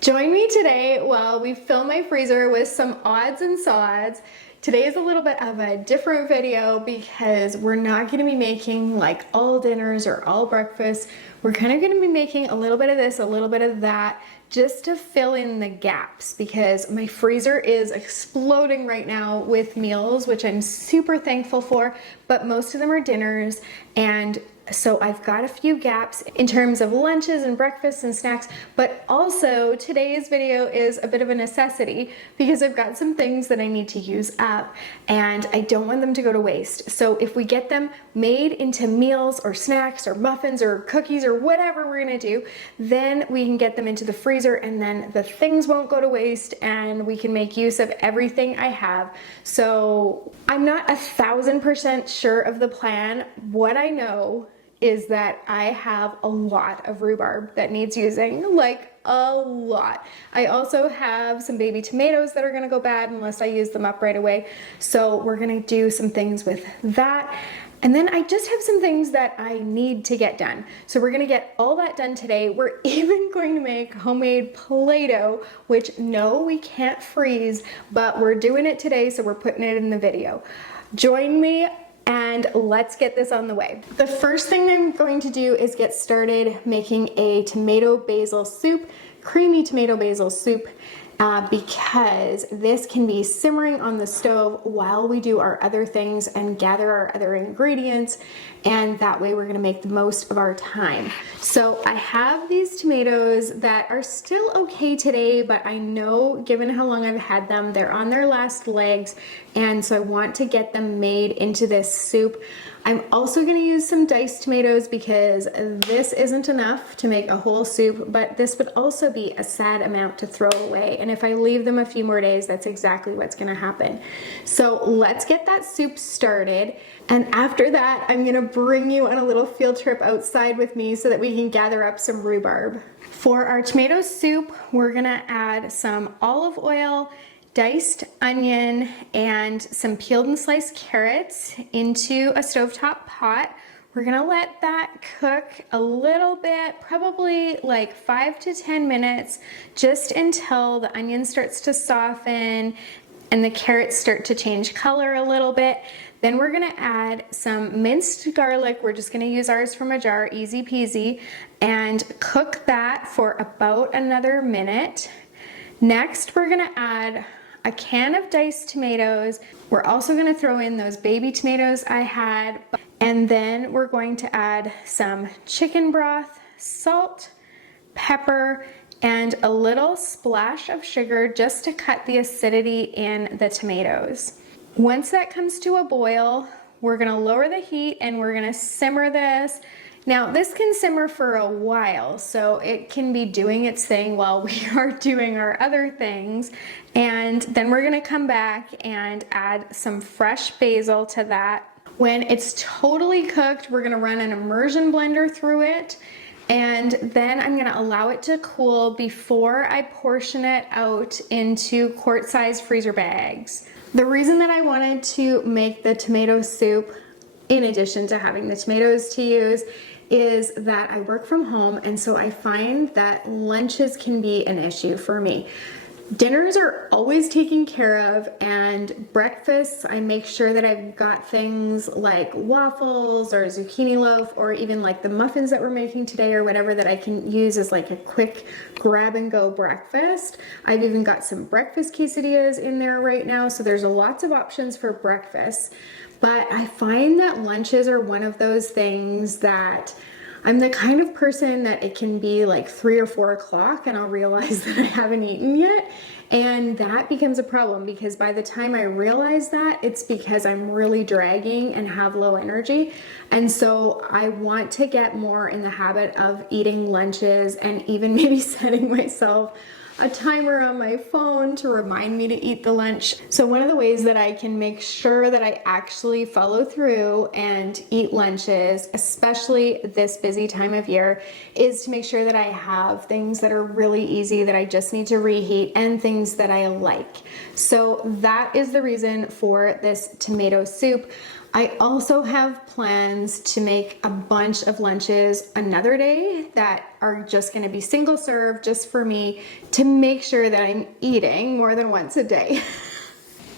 Join me today while we fill my freezer with some odds and sods. Today is a little bit of a different video because we're not going to be making like all dinners or all breakfasts. We're kind of going to be making a little bit of this, a little bit of that, just to fill in the gaps because my freezer is exploding right now with meals, which I'm super thankful for, but most of them are dinners, and so I've got a few gaps in terms of lunches and breakfasts and snacks, but also today's video is a bit of a necessity because I've got some things that I need to use up and I don't want them to go to waste. So if we get them made into meals or snacks or muffins or cookies or whatever we're gonna do, then we can get them into the freezer and then the things won't go to waste and we can make use of everything I have. So I'm not 1000% sure of the plan. What I know is that I have a lot of rhubarb that needs using, like a lot. I also have some baby tomatoes that are gonna go bad unless I use them up right away. So we're gonna do some things with that. And then I just have some things that I need to get done. So we're gonna get all that done today. We're even going to make homemade Play-Doh, which no, we can't freeze, but we're doing it today, so we're putting it in the video. Join me and let's get this on the way. The first thing I'm going to do is get started making a tomato basil soup, creamy tomato basil soup, because this can be simmering on the stove while we do our other things and gather our other ingredients, and that way we're gonna make the most of our time. So I have these tomatoes that are still okay today, but I know given how long I've had them, they're on their last legs, and so I want to get them made into this soup. I'm also gonna use some diced tomatoes because this isn't enough to make a whole soup, but this would also be a sad amount to throw away. And if I leave them a few more days, that's exactly what's gonna happen. So let's get that soup started. And after that, I'm gonna bring you on a little field trip outside with me so that we can gather up some rhubarb. For our tomato soup, we're gonna add some olive oil, diced onion, and some peeled and sliced carrots into a stovetop pot. We're gonna let that cook a little bit, probably like 5 to 10 minutes, just until the onion starts to soften and the carrots start to change color a little bit. Then we're gonna add some minced garlic. We're just gonna use ours from a jar, easy peasy, and cook that for about another minute. Next, we're gonna add a can of diced tomatoes. We're also gonna throw in those baby tomatoes I had, and then we're going to add some chicken broth, salt, pepper, and a little splash of sugar just to cut the acidity in the tomatoes. Once that comes to a boil, we're gonna lower the heat and we're gonna simmer this. Now this can simmer for a while, so it can be doing its thing while we are doing our other things. And then we're gonna come back and add some fresh basil to that. When it's totally cooked, we're gonna run an immersion blender through it, and then I'm gonna allow it to cool before I portion it out into quart-sized freezer bags. The reason that I wanted to make the tomato soup, in addition to having the tomatoes to use, is that I work from home, and so I find that lunches can be an issue for me. Dinners are always taken care of, and breakfasts, I make sure that I've got things like waffles or zucchini loaf or even like the muffins that we're making today or whatever that I can use as like a quick grab and go breakfast. I've even got some breakfast quesadillas in there right now, so there's lots of options for breakfast. But I find that lunches are one of those things that I'm the kind of person that it can be like 3 or 4 o'clock and I'll realize that I haven't eaten yet. And that becomes a problem because by the time I realize that, it's because I'm really dragging and have low energy. And so I want to get more in the habit of eating lunches and even maybe setting myself a timer on my phone to remind me to eat the lunch. So one of the ways that I can make sure that I actually follow through and eat lunches, especially this busy time of year, is to make sure that I have things that are really easy that I just need to reheat and things that I like. So that is the reason for this tomato soup. I also have plans to make a bunch of lunches another day that are just gonna be single serve just for me to make sure that I'm eating more than once a day.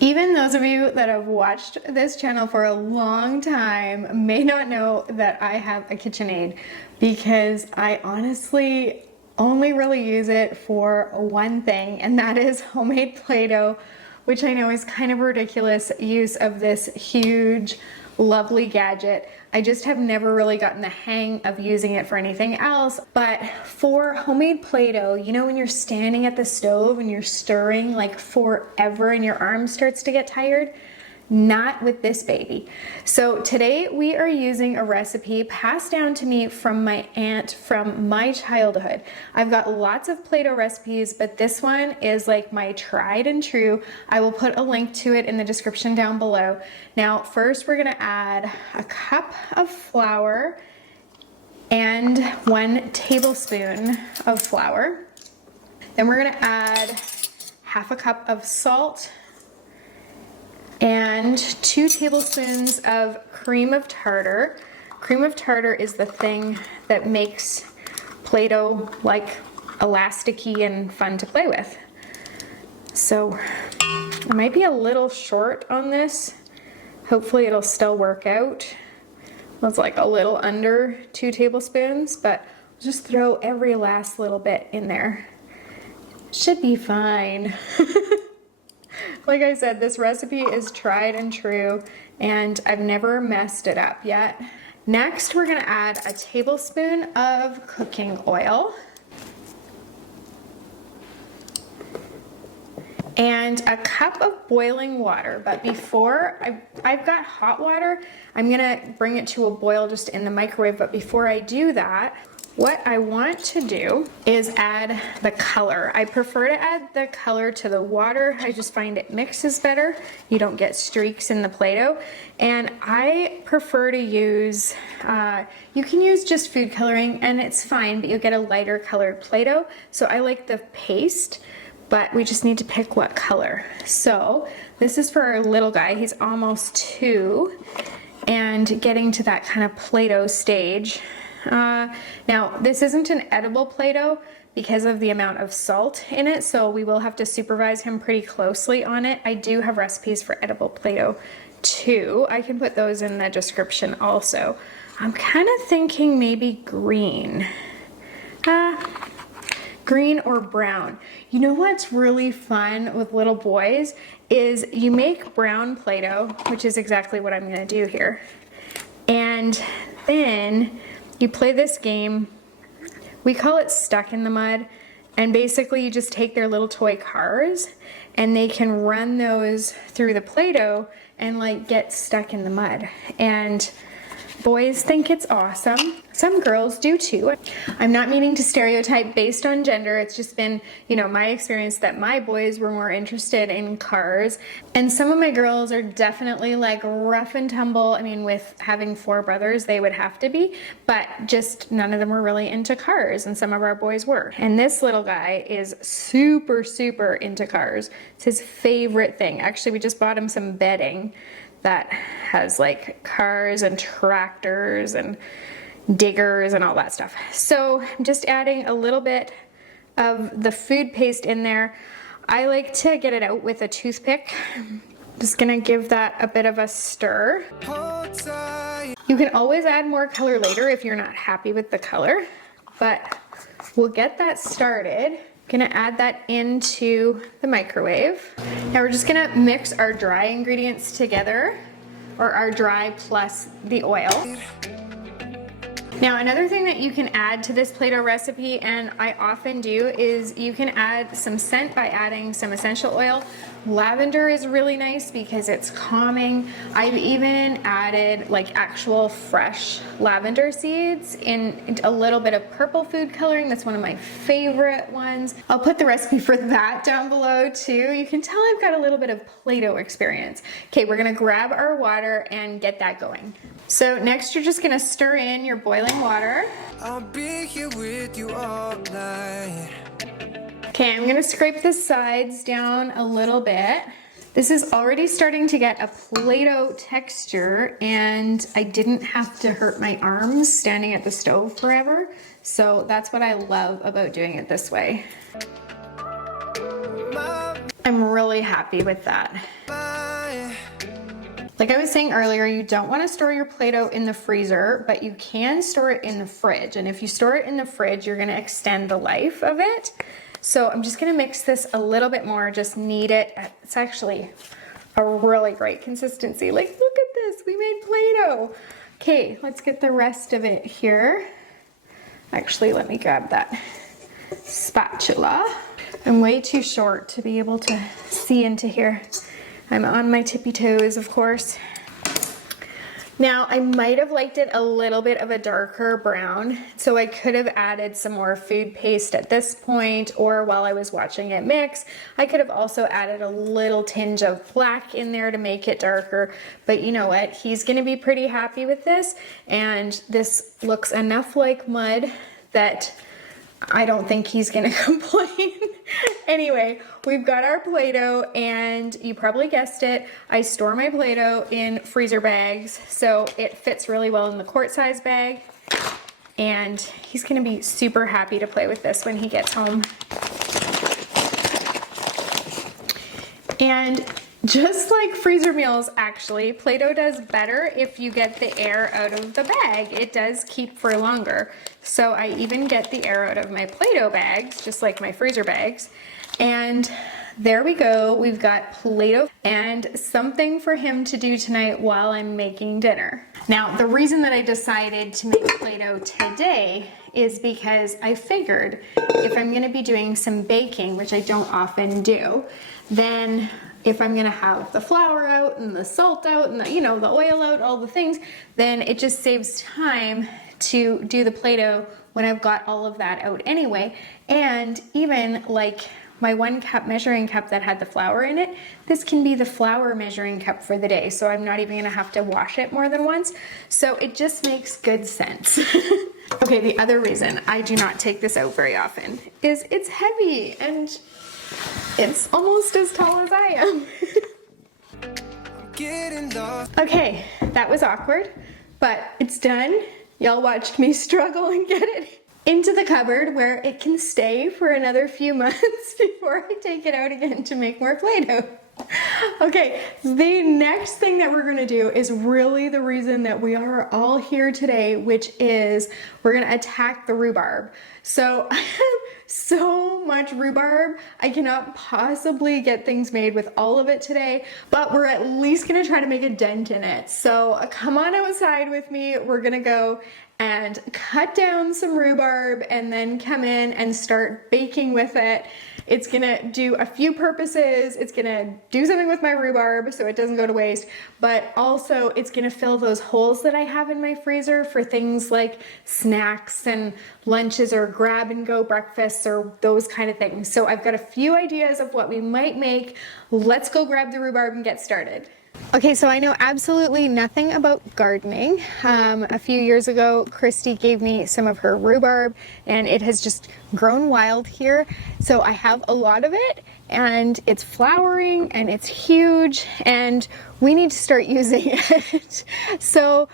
Even those of you that have watched this channel for a long time may not know that I have a KitchenAid because I honestly only really use it for one thing, and that is homemade Play-Doh, which I know is kind of a ridiculous use of this huge, lovely gadget. I just have never really gotten the hang of using it for anything else. But for homemade Play-Doh, you know when you're standing at the stove and you're stirring like forever and your arm starts to get tired? Not with this baby. So today we are using a recipe passed down to me from my aunt from my childhood. I've got lots of Play-Doh recipes, but this one is like my tried and true. I will put a link to it in the description down below. Now, first we're gonna add a cup of flour and 1 tablespoon of flour. Then we're gonna add half a cup of salt and 2 tablespoons of cream of tartar. Cream of tartar is the thing that makes Play-Doh like elasticy and fun to play with. So I might be a little short on this. Hopefully it'll still work out. It's like a little under 2 tablespoons, but just throw every last little bit in there. Should be fine. Like I said, this recipe is tried and true, and I've never messed it up yet. Next, we're gonna add a tablespoon of cooking oil and a cup of boiling water. But before, I've got hot water. I'm gonna bring it to a boil just in the microwave, but before I do that, what I want to do is add the color. I prefer to add the color to the water. I just find it mixes better. You don't get streaks in the Play-Doh. And I prefer to use, you can use just food coloring and it's fine, but you'll get a lighter colored Play-Doh. So I like the paste, but we just need to pick what color. So this is for our little guy. He's almost 2 and getting to that kind of Play-Doh stage. Now, this isn't an edible Play-Doh because of the amount of salt in it, so we will have to supervise him pretty closely on it. I do have recipes for edible Play-Doh too. I can put those in the description also. I'm kind of thinking maybe green. Green or brown. You know what's really fun with little boys is you make brown Play-Doh, which is exactly what I'm going to do here. And then you play this game, we call it Stuck in the Mud, and basically you just take their little toy cars and they can run those through the Play-Doh and like get stuck in the mud. And boys think it's awesome. Some girls do too. I'm not meaning to stereotype based on gender. It's just been, you know, my experience that my boys were more interested in cars. And some of my girls are definitely like rough and tumble. I mean, with having 4 brothers, they would have to be, but just none of them were really into cars, and some of our boys were. And this little guy is super, super into cars. It's his favorite thing. Actually, we just bought him some bedding that has like cars and tractors and diggers and all that stuff. So I'm just adding a little bit of the food paste in there. I like to get it out with a toothpick. Just gonna give that a bit of a stir. You can always add more color later if you're not happy with the color, but we'll get that started. Gonna add that into the microwave. Now we're just gonna mix our dry ingredients together, or our dry plus the oil. Now another thing that you can add to this Play-Doh recipe, and I often do, is you can add some scent by adding some essential oil. Lavender is really nice because it's calming. I've even added like actual fresh lavender seeds in a little bit of purple food coloring. That's one of my favorite ones. I'll put the recipe for that down below too. You can tell I've got a little bit of Play-Doh experience. Okay, we're gonna grab our water and get that going. So next you're just gonna stir in your boiling water. I'll be here with you all night. Okay, I'm gonna scrape the sides down a little bit. This is already starting to get a Play-Doh texture, and I didn't have to hurt my arms standing at the stove forever. So that's what I love about doing it this way. I'm really happy with that. Like I was saying earlier, you don't want to store your Play-Doh in the freezer, but you can store it in the fridge. And if you store it in the fridge, you're going to extend the life of it. So I'm just going to mix this a little bit more, just knead it. It's actually a really great consistency. Like, look at this, we made Play-Doh. Okay, let's get the rest of it here. Actually, let me grab that spatula. I'm way too short to be able to see into here. I'm on my tippy toes, of course. Now, I might have liked it a little bit of a darker brown, so I could have added some more food paste at this point, or while I was watching it mix, I could have also added a little tinge of black in there to make it darker. But you know what? He's gonna be pretty happy with this, and this looks enough like mud that I don't think he's gonna complain. Anyway, we've got our Play-Doh, and you probably guessed it, I store my Play-Doh in freezer bags, so it fits really well in the quart size bag, and he's gonna be super happy to play with this when he gets home. And just like freezer meals, actually, Play-Doh does better if you get the air out of the bag. It does keep for longer. So I even get the air out of my Play-Doh bags, just like my freezer bags. And there we go, we've got Play-Doh and something for him to do tonight while I'm making dinner. Now, the reason that I decided to make Play-Doh today is because I figured if I'm gonna be doing some baking, which I don't often do, then if I'm gonna have the flour out and the salt out and the, you know, the oil out, all the things, then it just saves time to do the Play-Doh when I've got all of that out anyway. And even like my 1 cup measuring cup that had the flour in it, this can be the flour measuring cup for the day, so I'm not even gonna have to wash it more than once. So it just makes good sense. Okay, the other reason I do not take this out very often is it's heavy and it's almost as tall as I am. Okay, that was awkward, but it's done. Y'all watched me struggle and get it into the cupboard where it can stay for another few months before I take it out again to make more Play-Doh. Okay, the next thing that we're gonna do is really the reason that we are all here today, which is we're gonna attack the rhubarb. So I have so much rhubarb, I cannot possibly get things made with all of it today, but we're at least gonna try to make a dent in it. So come on outside with me, we're gonna go and cut down some rhubarb and then come in and start baking with it. It's gonna do a few purposes. It's gonna do something with my rhubarb so it doesn't go to waste, but also it's gonna fill those holes that I have in my freezer for things like snacks and lunches or grab and go breakfasts or those kind of things. So I've got a few ideas of what we might make. Let's go grab the rhubarb and get started. Okay, so I know absolutely nothing about gardening. A few years ago, Christy gave me some of her rhubarb and it has just grown wild here. So I have a lot of it and it's flowering and it's huge and we need to start using it. So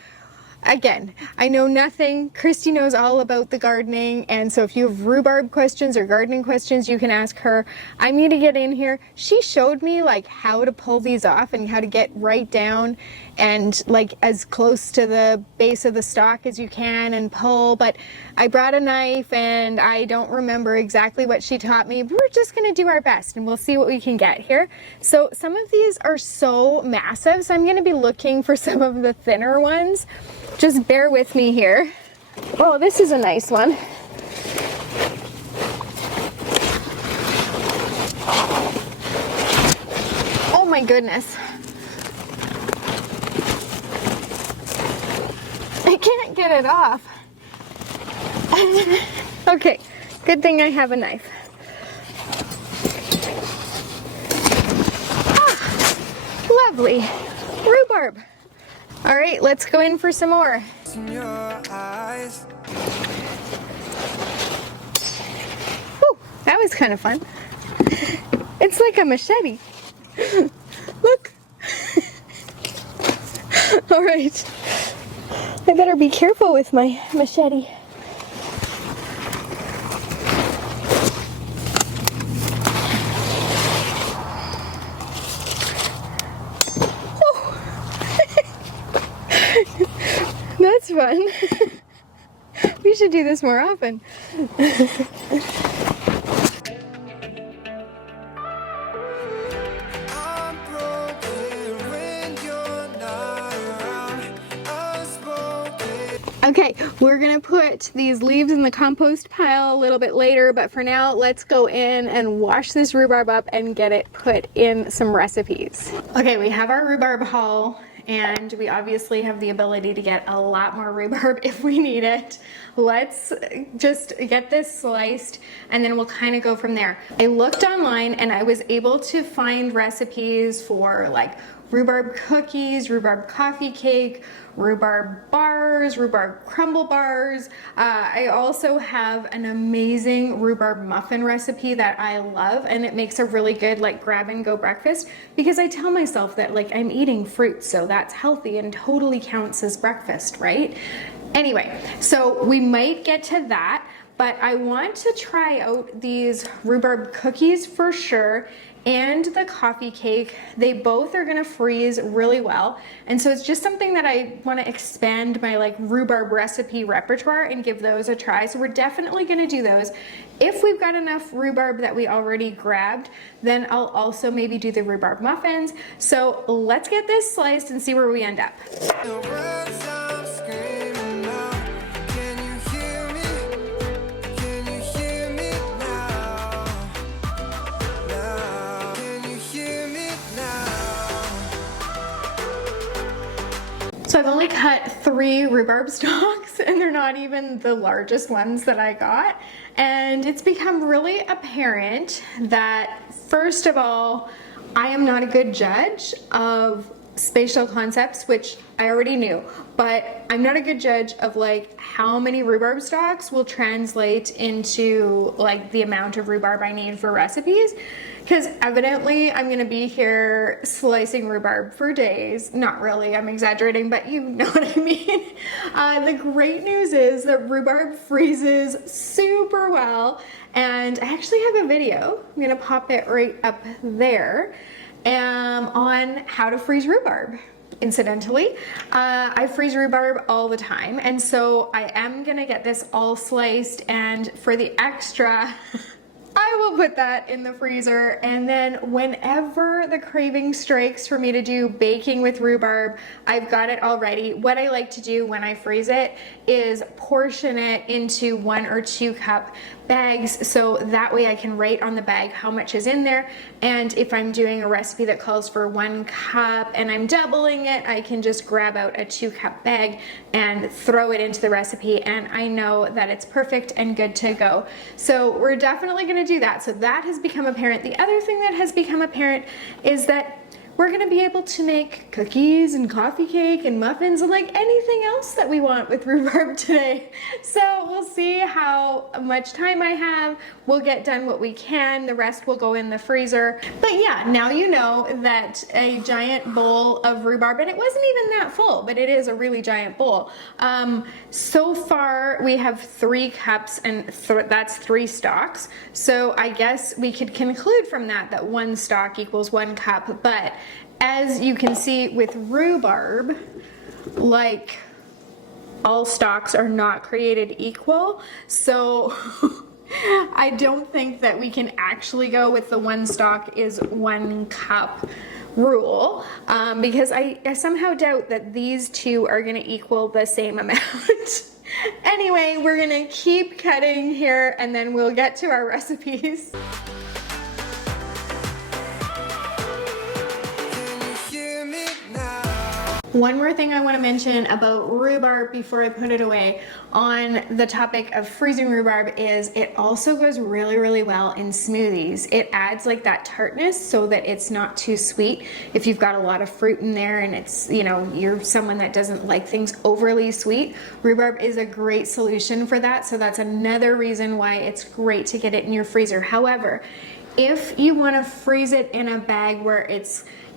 again, I know nothing. Christy knows all about the gardening, and so if you have rhubarb questions or gardening questions, you can ask her. I need to get in here. She showed me like how to pull these off and how to get right down and like as close to the base of the stalk as you can and pull, but I brought a knife and I don't remember exactly what she taught me, but we're just gonna do our best and we'll see what we can get here. So some of these are so massive, so I'm gonna be looking for some of the thinner ones. Just bear with me here. Oh, this is a nice one. Oh my goodness. I can't get it off. Okay, good thing I have a knife. Ah, lovely. Rhubarb. All right, let's go in for some more. Whew, that was kind of fun. It's like a machete. Look. All right. I better be careful with my machete. That's fun. We should do this more often. Okay, we're gonna put these leaves in the compost pile a little bit later, but for now, let's go in and wash this rhubarb up and get it put in some recipes. Okay, we have our rhubarb hull, and we obviously have the ability to get a lot more rhubarb if we need it. Let's just get this sliced and then we'll kind of go from there. I looked online and I was able to find recipes for like rhubarb cookies, rhubarb coffee cake, rhubarb bars, rhubarb crumble bars. I also have an amazing rhubarb muffin recipe that I love, and it makes a really good like grab and go breakfast because I tell myself that like I'm eating fruit, so that's healthy and totally counts as breakfast, right? Anyway, so we might get to that, but I want to try out these rhubarb cookies for sure, and the coffee cake. They both are gonna freeze really well, and so it's just something that I want to expand my like rhubarb recipe repertoire and give those a try. So we're definitely gonna do those. If we've got enough rhubarb that we already grabbed, then I'll also maybe do the rhubarb muffins. So let's get this sliced and see where we end up. So I've only cut 3 rhubarb stalks, and they're not even the largest ones that I got. And it's become really apparent that, first of all, I am not a good judge of spatial concepts, which I already knew, but I'm not a good judge of like how many rhubarb stalks will translate into like the amount of rhubarb I need for recipes, because evidently I'm gonna be here slicing rhubarb for days. Not really, I'm exaggerating, but you know what I mean. The great news is that rhubarb freezes super well, and I actually have a video, I'm gonna pop it right up there, on how to freeze rhubarb. Incidentally, I freeze rhubarb all the time, and so I am gonna get this all sliced, and for the extra I will put that in the freezer, and then whenever the craving strikes for me to do baking with rhubarb, I've got it all ready. What I like to do when I freeze it is portion it into 1 or 2 cup bags, so that way I can write on the bag how much is in there, and if I'm doing a recipe that calls for 1 cup and I'm doubling it, I can just grab out a 2 cup bag and throw it into the recipe, and I know that it's perfect and good to go. So we're definitely going to do that. So that has become apparent. The other thing that has become apparent is that we're gonna be able to make cookies and coffee cake and muffins and like anything else that we want with rhubarb today. So we'll see how much time I have. We'll get done what we can. The rest will go in the freezer. But yeah, now you know that a giant bowl of rhubarb, and it wasn't even that full, but it is a really giant bowl. So far we have 3 cups, and that's 3 stalks. So I guess we could conclude from that that 1 stalk equals 1 cup, but as you can see with rhubarb, like all stalks are not created equal, so I don't think that we can actually go with the 1 stalk is 1 cup rule, because I somehow doubt that these 2 are going to equal the same amount. Anyway, we're going to keep cutting here and then we'll get to our recipes. One more thing I want to mention about rhubarb before I put it away on the topic of freezing rhubarb is it also goes really, really well in smoothies. It adds like that tartness so that it's not too sweet. If you've got a lot of fruit in there and it's, you know, you're someone that doesn't like things overly sweet, rhubarb is a great solution for that. So that's another reason why it's great to get it in your freezer. However, if you want to freeze it in a bag where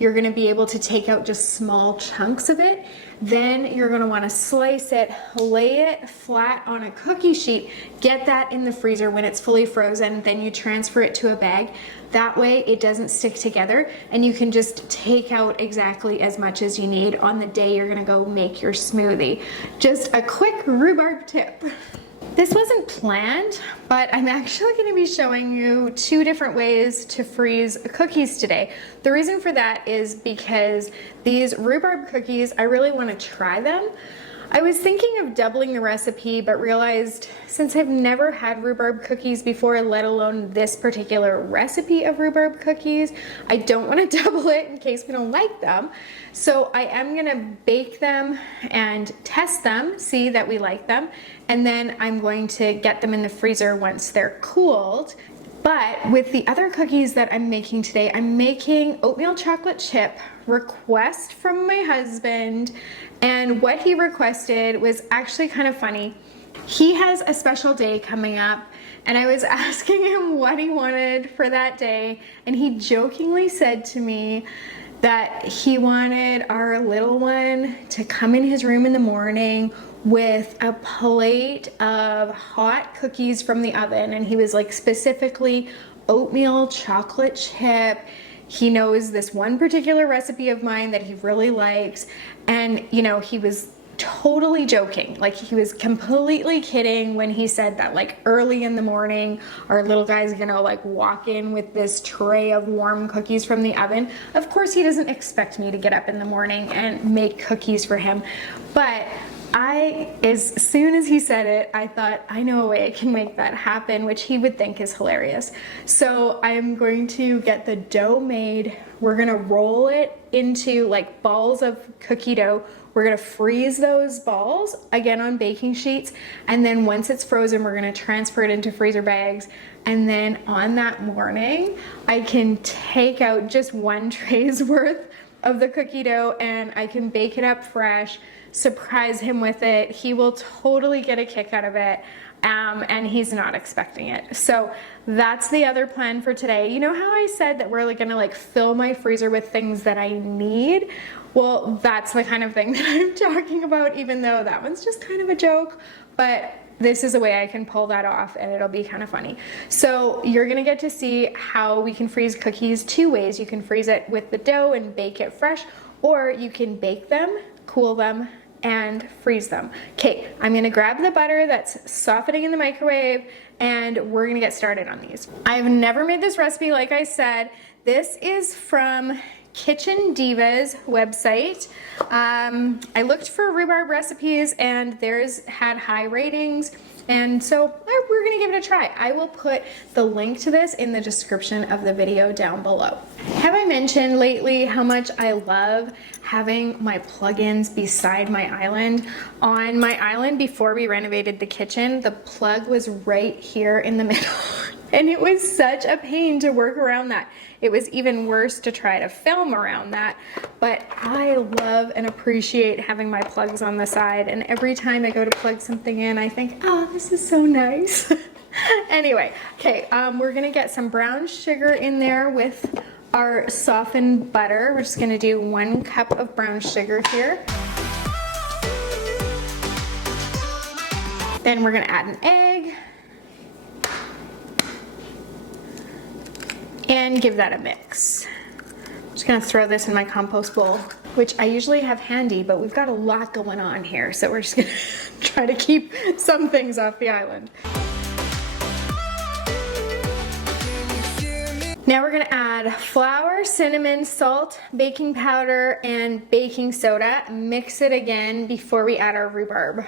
you're going to be able to take out just small chunks of it, then you're going to want to slice it, lay it flat on a cookie sheet, get that in the freezer when it's fully frozen, then you transfer it to a bag. That way it doesn't stick together and you can just take out exactly as much as you need on the day you're going to go make your smoothie. Just a quick rhubarb tip. This wasn't planned, but I'm actually going to be showing you 2 different ways to freeze cookies today. The reason for that is because these rhubarb cookies, I really want to try them. I was thinking of doubling the recipe, but realized since I've never had rhubarb cookies before, let alone this particular recipe of rhubarb cookies, I don't want to double it in case we don't like them. So I am going to bake them and test them, see that we like them, and then I'm going to get them in the freezer once they're cooled. But with the other cookies that I'm making today, I'm making oatmeal chocolate chip request from my husband, and what he requested was actually kind of funny. He has a special day coming up, and I was asking him what he wanted for that day, and he jokingly said to me that he wanted our little one to come in his room in the morning with a plate of hot cookies from the oven, and he was like specifically oatmeal chocolate chip. He knows this one particular recipe of mine that he really likes, and you know, he was totally joking. Like, he was completely kidding when he said that like early in the morning our little guy's gonna like walk in with this tray of warm cookies from the oven. Of course he doesn't expect me to get up in the morning and make cookies for him, but as soon as he said it, I thought, I know a way I can make that happen, which he would think is hilarious. So I'm going to get the dough made. We're gonna roll it into like balls of cookie dough. We're gonna freeze those balls, again on baking sheets, and then once it's frozen, we're gonna transfer it into freezer bags. And then on that morning, I can take out just 1 tray's worth of the cookie dough and I can bake it up fresh, surprise him with it. He will totally get a kick out of it, and he's not expecting it. So that's the other plan for today. You know how I said that we're gonna like fill my freezer with things that I need? Well, that's the kind of thing that I'm talking about, even though that one's just kind of a joke, but this is a way I can pull that off and it'll be kind of funny. So you're gonna get to see how we can freeze cookies 2 ways. You can freeze it with the dough and bake it fresh, or you can bake them, cool them, and freeze them. Okay, I'm gonna grab the butter that's softening in the microwave and we're gonna get started on these. I've never made this recipe, like I said. This is from Kitchen Diva's website. I looked for rhubarb recipes and theirs had high ratings, and so we're gonna give it a try. I will put the link to this in the description of the video down below. Have I mentioned lately how much I love having my plugins beside my island? On my island, before we renovated the kitchen, the plug was right here in the middle. And it was such a pain to work around that. It was even worse to try to film around that, but I love and appreciate having my plugs on the side, and every time I go to plug something in, I think, oh, this is so nice. Anyway, okay, we're gonna get some brown sugar in there with our softened butter. We're just gonna do 1 cup of brown sugar here. Then we're gonna add an egg. And give that a mix. I'm just gonna throw this in my compost bowl, which I usually have handy, but we've got a lot going on here, so we're just gonna try to keep some things off the island. Now we're gonna add flour, cinnamon, salt, baking powder, and baking soda. Mix it again before we add our rhubarb.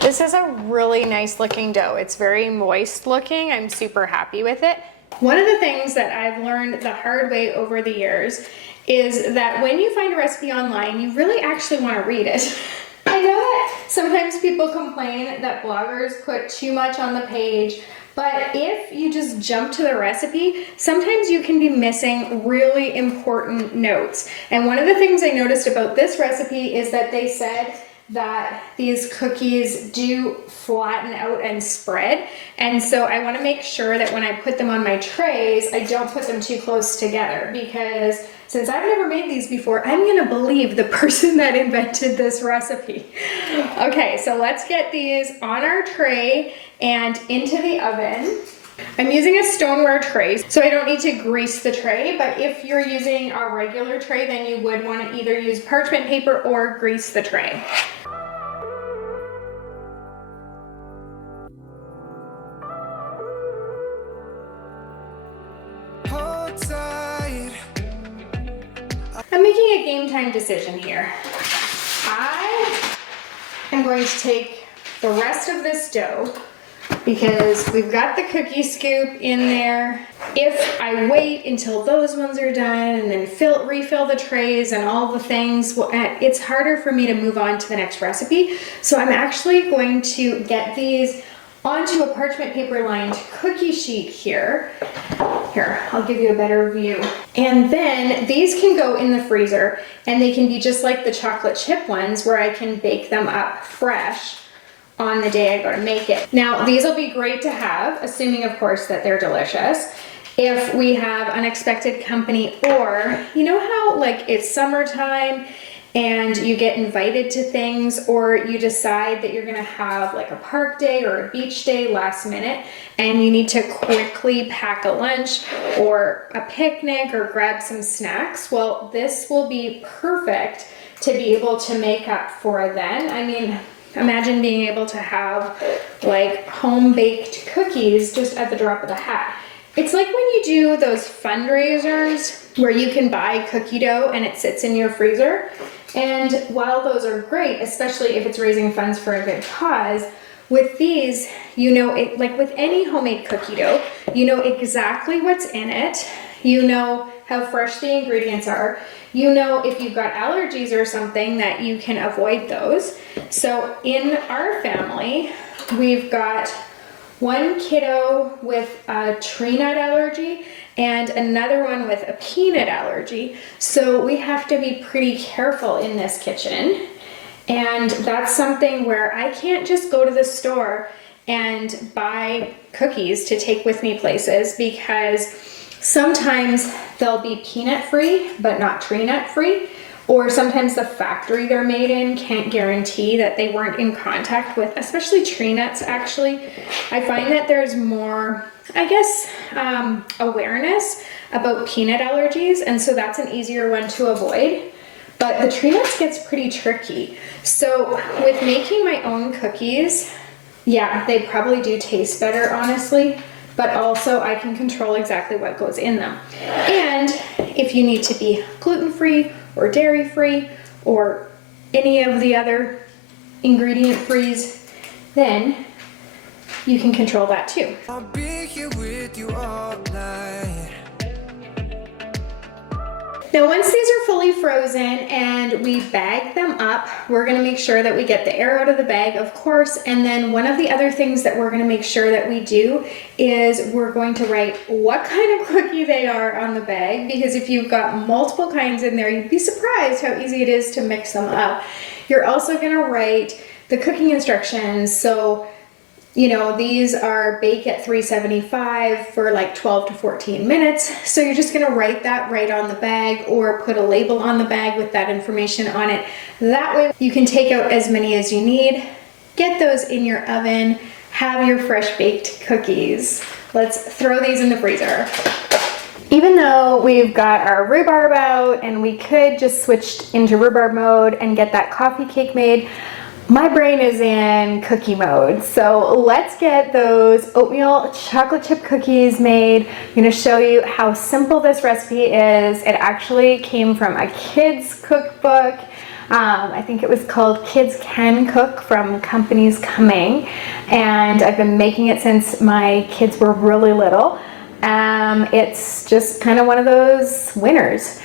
This is a really nice looking dough. It's very moist looking. I'm super happy with it. One of the things that I've learned the hard way over the years is that when you find a recipe online, you really actually want to read it. I know that sometimes people complain that bloggers put too much on the page, but if you just jump to the recipe, sometimes you can be missing really important notes. And one of the things I noticed about this recipe is that they said that these cookies do flatten out and spread. And so I want to make sure that when I put them on my trays, I don't put them too close together, because since I've never made these before, I'm gonna believe the person that invented this recipe. Okay, so let's get these on our tray and into the oven. I'm using a stoneware tray, so I don't need to grease the tray, but if you're using a regular tray, then you would want to either use parchment paper or grease the tray. I'm making a game time decision here. I am going to take the rest of this dough because we've got the cookie scoop in there. If I wait until those ones are done and then refill the trays and all the things, it's harder for me to move on to the next recipe. So I'm actually going to get these onto a parchment paper lined cookie sheet here. Here, I'll give you a better view. And then these can go in the freezer and they can be just like the chocolate chip ones where I can bake them up fresh on the day I go to make it. Now, these will be great to have, assuming of course that they're delicious, if we have unexpected company, or you know how like it's summertime and you get invited to things, or you decide that you're gonna have like a park day or a beach day last minute and you need to quickly pack a lunch or a picnic or grab some snacks. Well, this will be perfect to be able to make up for then. I mean, imagine being able to have like home baked cookies just at the drop of the hat. It's like when you do those fundraisers where you can buy cookie dough and it sits in your freezer. And while those are great, especially if it's raising funds for a good cause, with these, you know, like with any homemade cookie dough, you know exactly what's in it. You know how fresh the ingredients are. You know if you've got allergies or something that you can avoid those. So in our family, we've got one kiddo with a tree nut allergy and another one with a peanut allergy. So we have to be pretty careful in this kitchen. And that's something where I can't just go to the store and buy cookies to take with me places, because sometimes they'll be peanut free, but not tree nut free. Or sometimes the factory they're made in can't guarantee that they weren't in contact with, especially tree nuts actually. I find that there's more, I guess, awareness about peanut allergies, and so that's an easier one to avoid. But the tree nuts gets pretty tricky. So with making my own cookies, yeah, they probably do taste better, honestly, but also I can control exactly what goes in them. And if you need to be gluten-free or dairy-free or any of the other ingredient-frees, then you can control that too. I'll be here with you all night. Now, once these are fully frozen and we bag them up, we're gonna make sure that we get the air out of the bag, of course, and then one of the other things that we're gonna make sure that we do is we're going to write what kind of cookie they are on the bag, because if you've got multiple kinds in there, you'd be surprised how easy it is to mix them up. You're also gonna write the cooking instructions. So, you know, these are bake at 375 for like 12 to 14 minutes. So you're just gonna write that right on the bag or put a label on the bag with that information on it. That way you can take out as many as you need, get those in your oven, have your fresh baked cookies. Let's throw these in the freezer. Even though we've got our rhubarb out and we could just switch into rhubarb mode and get that coffee cake made, my brain is in cookie mode. So let's get those oatmeal chocolate chip cookies made. I'm gonna show you how simple this recipe is. It actually came from a kid's cookbook. I think it was called Kids Can Cook from Companies Coming. And I've been making it since my kids were really little. It's just kind of one of those winners.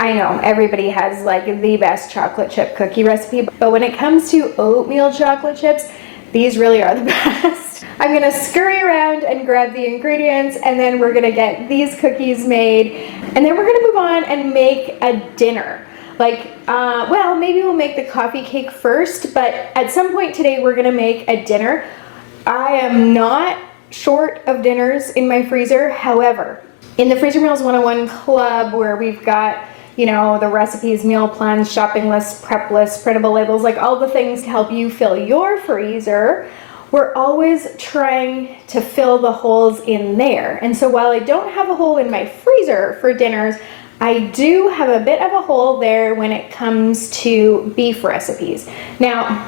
I know everybody has like the best chocolate chip cookie recipe, but when it comes to oatmeal chocolate chips, these really are the best. I'm gonna scurry around and grab the ingredients, and then we're gonna get these cookies made, and then we're gonna move on and make a dinner. Like, well, maybe we'll make the coffee cake first, but at some point today we're gonna make a dinner. I am not short of dinners in my freezer. However, in the Freezer Meals 101 Club, where we've got, you know, the recipes, meal plans, shopping lists, prep lists, printable labels, like all the things to help you fill your freezer, we're always trying to fill the holes in there. And so while I don't have a hole in my freezer for dinners, I do have a bit of a hole there when it comes to beef recipes. Now,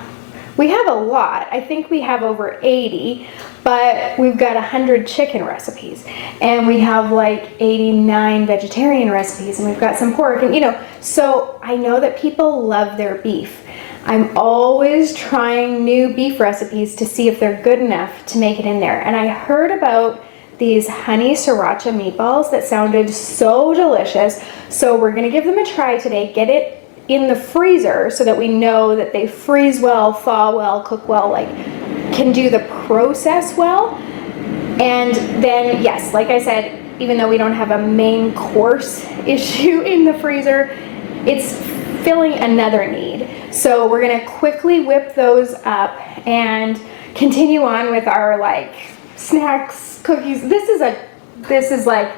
we have a lot. I think we have over 80, but we've got 100 chicken recipes, and we have like 89 vegetarian recipes, and we've got some pork, and you know, so I know that people love their beef. I'm always trying new beef recipes to see if they're good enough to make it in there. And I heard about these honey sriracha meatballs that sounded so delicious, so we're gonna give them a try today, get it in the freezer so that we know that they freeze well, thaw well, cook well, like can do the process well. And then, yes, like I said, even though we don't have a main course issue in the freezer, it's filling another need. So we're gonna quickly whip those up and continue on with our like snacks, cookies. This is like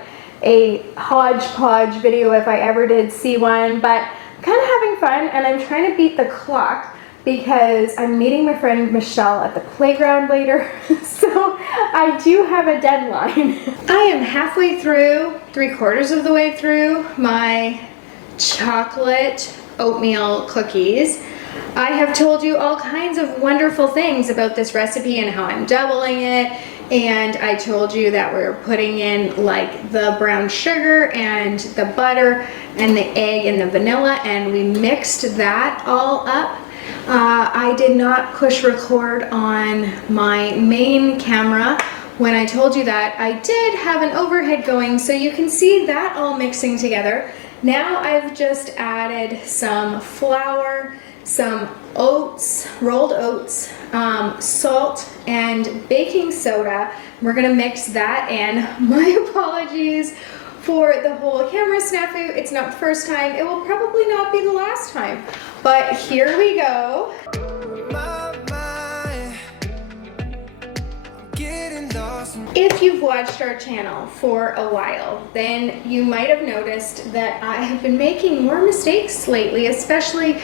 a hodgepodge video if I ever did see one, but kind of having fun, and I'm trying to beat the clock because I'm meeting my friend Michelle at the playground later, so I do have a deadline. I am halfway through, 3/4 of the way through my chocolate oatmeal cookies. I have told you all kinds of wonderful things about this recipe and how I'm doubling it, and I told you that we're putting in like the brown sugar and the butter and the egg and the vanilla, and we mixed that all up. I did not push record on my main camera when I told you that. I did have an overhead going, so you can see that all mixing together. Now I've just added some flour, some oats, rolled oats, salt, and baking soda. We're gonna mix that in. My apologies for the whole camera snafu. It's not the first time. It will probably not be the last time. But here we go. If you've watched our channel for a while, then you might have noticed that I have been making more mistakes lately, especially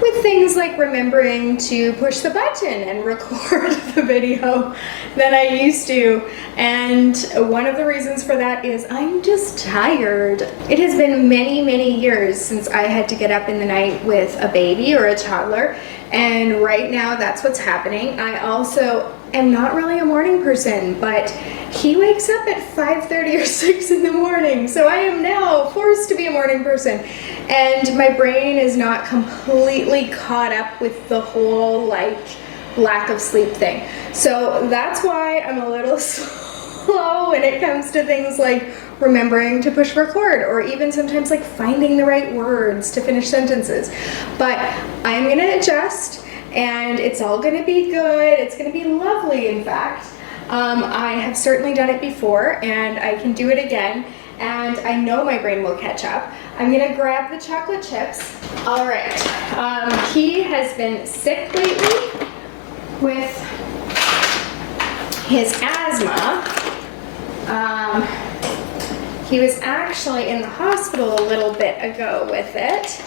with things like remembering to push the button and record the video than I used to. And one of the reasons for that is I'm just tired. It has been many, many years since I had to get up in the night with a baby or a toddler, and right now that's what's happening. I also am not really a morning person, but he wakes up at 5:30 or 6 in the morning, so I am now forced to be a morning person, and my brain is not completely caught up with the whole like lack of sleep thing. So that's why I'm a little slow when it comes to things like remembering to push record, or even sometimes like finding the right words to finish sentences. But I'm gonna adjust, and it's all gonna be good. It's gonna be lovely, in fact. I have certainly done it before, and I can do it again, and I know my brain will catch up. I'm gonna grab the chocolate chips. All right, he has been sick lately with his asthma. He was actually in the hospital a little bit ago with it,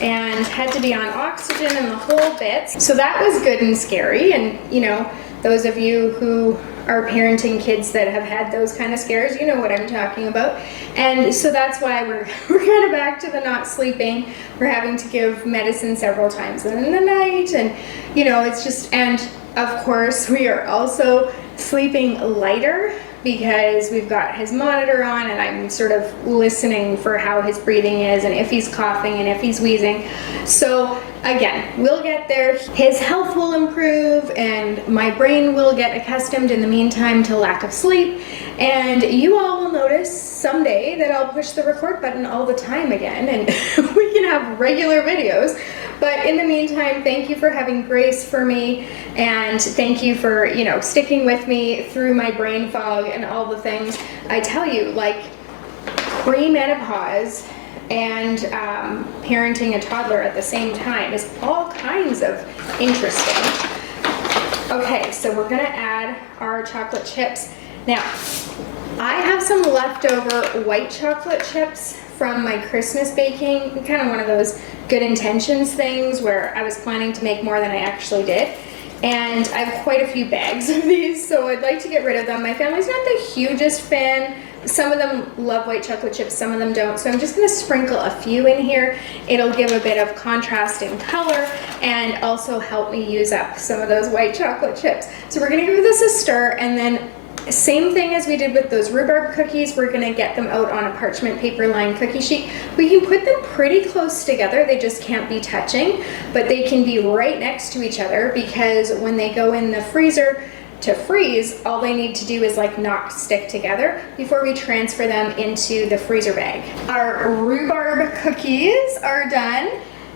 and had to be on oxygen and the whole bit. So that was good and scary, and you know, those of you who are parenting kids that have had those kind of scares, you know what I'm talking about. And so that's why we're kind of back to the not sleeping. We're having to give medicine several times in the night, and you know, it's just, and of course we are also sleeping lighter because we've got his monitor on, and I'm sort of listening for how his breathing is and if he's coughing and if he's wheezing. So again, we'll get there. His health will improve, and my brain will get accustomed in the meantime to lack of sleep, and you all will notice someday that I'll push the record button all the time again and we can have regular videos. But in the meantime, thank you for having grace for me, and thank you for, you know, sticking with me through my brain fog and all the things. I tell you, like, pre-menopause and parenting a toddler at the same time is all kinds of interesting. Okay, so we're gonna add our chocolate chips. Now, I have some leftover white chocolate chips from my Christmas baking, kind of one of those good intentions things where I was planning to make more than I actually did. And I have quite a few bags of these, so I'd like to get rid of them. My family's not the hugest fan. Some of them love white chocolate chips, some of them don't. So I'm just gonna sprinkle a few in here. It'll give a bit of contrast in color and also help me use up some of those white chocolate chips. So we're gonna give this a stir, and then same thing as we did with those rhubarb cookies, we're gonna get them out on a parchment paper lined cookie sheet. We can put them pretty close together, they just can't be touching, but they can be right next to each other, because when they go in the freezer to freeze, all they need to do is like not stick together before we transfer them into the freezer bag. Our rhubarb cookies are done,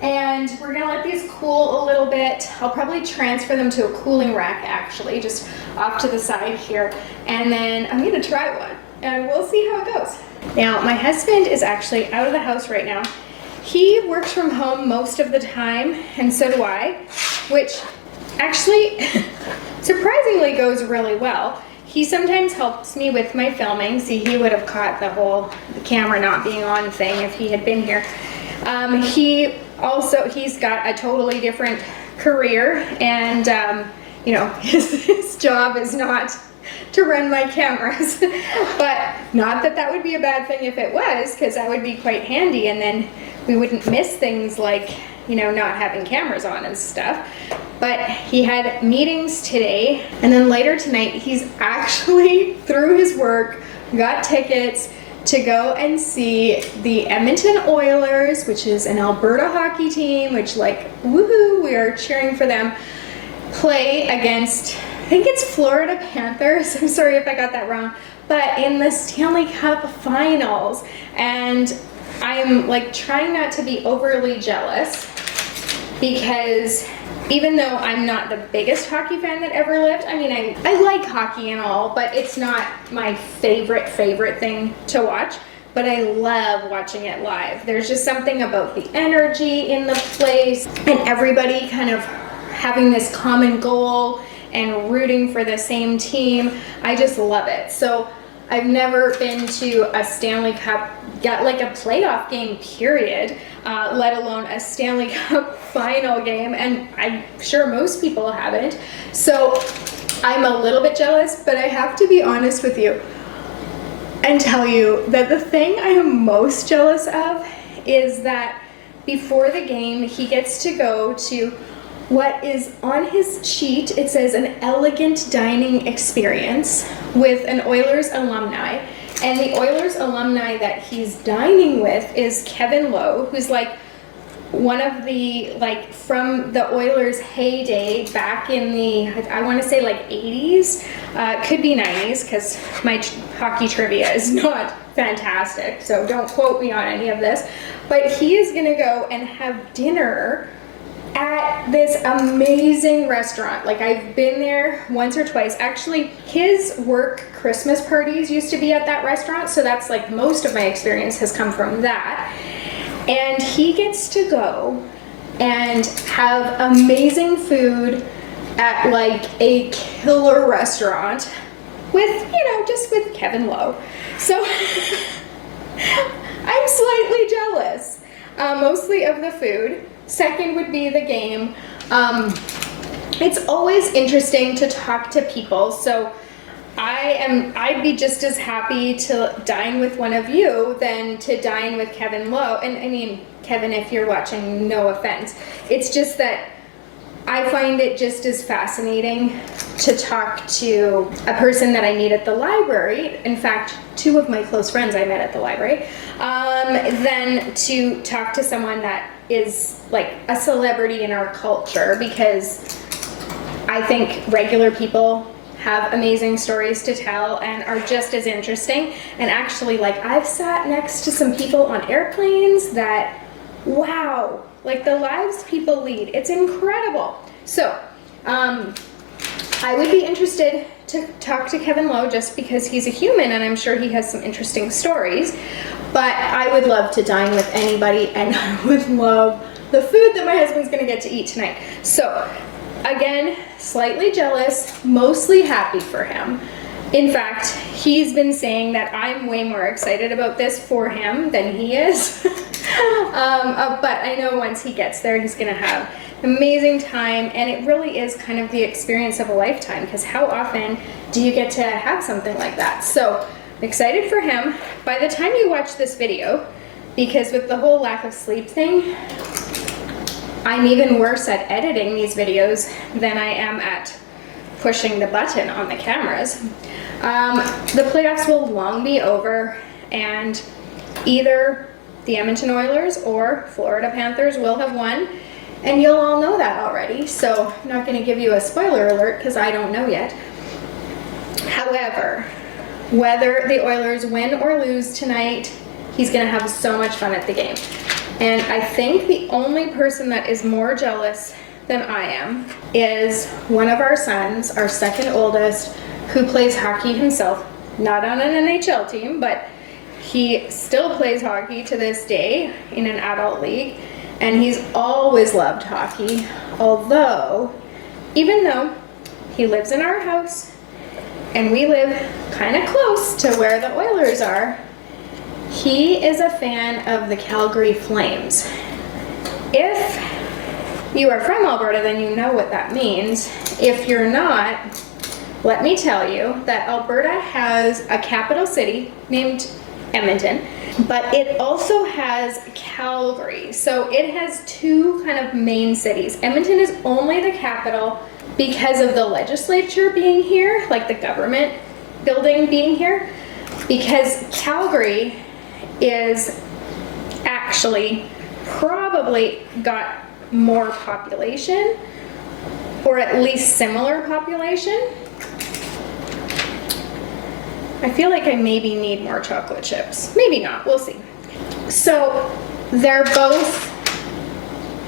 and we're gonna let these cool a little bit. I'll probably transfer them to a cooling rack actually, just off to the side here. And then I'm gonna try one and we'll see how it goes. Now, my husband is actually out of the house right now. He works from home most of the time, and so do I, which actually surprisingly goes really well. He sometimes helps me with my filming. See, he would have caught the camera not being on thing if he had been here. He's got a totally different career, and you know, his job is not to run my cameras. But not that that would be a bad thing if it was, because that would be quite handy, and then we wouldn't miss things like, you know, not having cameras on and stuff. But he had meetings today, and then later tonight he's actually, through his work, got tickets to go and see the Edmonton Oilers, which is an Alberta hockey team, which, like, woohoo, we are cheering for them, play against, I think it's Florida Panthers, I'm sorry if I got that wrong, but in the Stanley Cup Finals. And I'm like trying not to be overly jealous, because even though I'm not the biggest hockey fan that ever lived, I mean, I like hockey and all, but it's not my favorite thing to watch, but I love watching it live. There's just something about the energy in the place and everybody kind of having this common goal and rooting for the same team. I just love it. So I've never been to a Stanley Cup, like a playoff game, period, let alone a Stanley Cup final game, and I'm sure most people haven't. So I'm a little bit jealous, but I have to be honest with you and tell you that the thing I am most jealous of is that before the game, he gets to go to what is on his sheet. It says an elegant dining experience with an Oilers alumni, and the Oilers alumni that he's dining with is Kevin Lowe, who's like one of the, like, from the Oilers heyday back in the, I want to say like 80s, could be 90s, because my hockey trivia is not fantastic, so don't quote me on any of this, but he is gonna go and have dinner at this amazing restaurant. Like, I've been there once or twice. Actually, his work Christmas parties used to be at that restaurant, so that's like most of my experience has come from that. And he gets to go and have amazing food at like a killer restaurant with, you know, just with Kevin Lowe. So I'm slightly jealous, mostly of the food. Second would be the game. It's always interesting to talk to people, so I'd be just as happy to dine with one of you than to dine with Kevin Lowe. And I mean, Kevin, if you're watching, no offense. It's just that I find it just as fascinating to talk to a person that I meet at the library. In fact, two of my close friends I met at the library, than to talk to someone that is like a celebrity in our culture, because I think regular people have amazing stories to tell and are just as interesting. And actually, like, I've sat next to some people on airplanes that, wow, like the lives people lead, it's incredible. So I would be interested to talk to Kevin Lowe just because he's a human and I'm sure he has some interesting stories. But I would love to dine with anybody, and I would love the food that my husband's gonna get to eat tonight. So again, slightly jealous, mostly happy for him. In fact, he's been saying that I'm way more excited about this for him than he is. But I know once he gets there, he's gonna have an amazing time, and it really is kind of the experience of a lifetime, because how often do you get to have something like that? So I'm excited for him. By the time you watch this video, because with the whole lack of sleep thing, I'm even worse at editing these videos than I am at pushing the button on the cameras. The playoffs will long be over, and either the Edmonton Oilers or Florida Panthers will have won, and you'll all know that already, so I'm not going to give you a spoiler alert because I don't know yet. However, whether the Oilers win or lose tonight, he's going to have so much fun at the game. And I think the only person that is more jealous than I am is one of our sons, our second oldest, who plays hockey himself, not on an NHL team, but he still plays hockey to this day in an adult league, and he's always loved hockey, although, even though he lives in our house and we live kind of close to where the Oilers are, he is a fan of the Calgary Flames. If you are from Alberta, then you know what that means. If you're not, let me tell you that Alberta has a capital city named Edmonton, but it also has Calgary. So it has two kind of main cities. Edmonton is only the capital because of the legislature being here, like the government building being here, because Calgary is actually probably got more population, or at least similar population. I feel like I maybe need more chocolate chips. Maybe not, we'll see. So they're both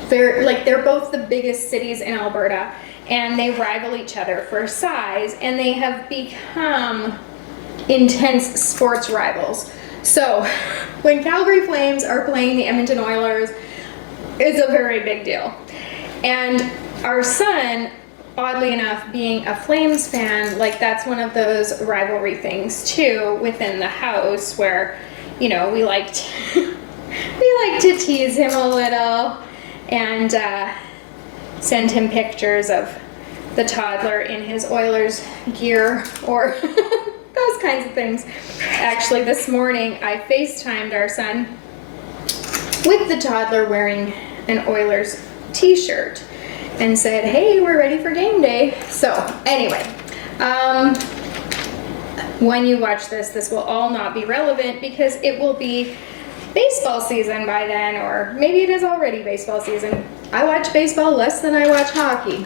the biggest cities in Alberta, and they rival each other for size, and they have become intense sports rivals. So when Calgary Flames are playing the Edmonton Oilers, it's a very big deal. And our son, oddly enough, being a Flames fan, like that's one of those rivalry things too within the house where, you know, we like to tease him a little and send him pictures of the toddler in his Oilers gear or those kinds of things. Actually, this morning I FaceTimed our son with the toddler wearing an Oilers t-shirt and said, hey, we're ready for game day. So anyway, when you watch this, this will all not be relevant because it will be baseball season by then, or maybe it is already baseball season. I watch baseball less than I watch hockey.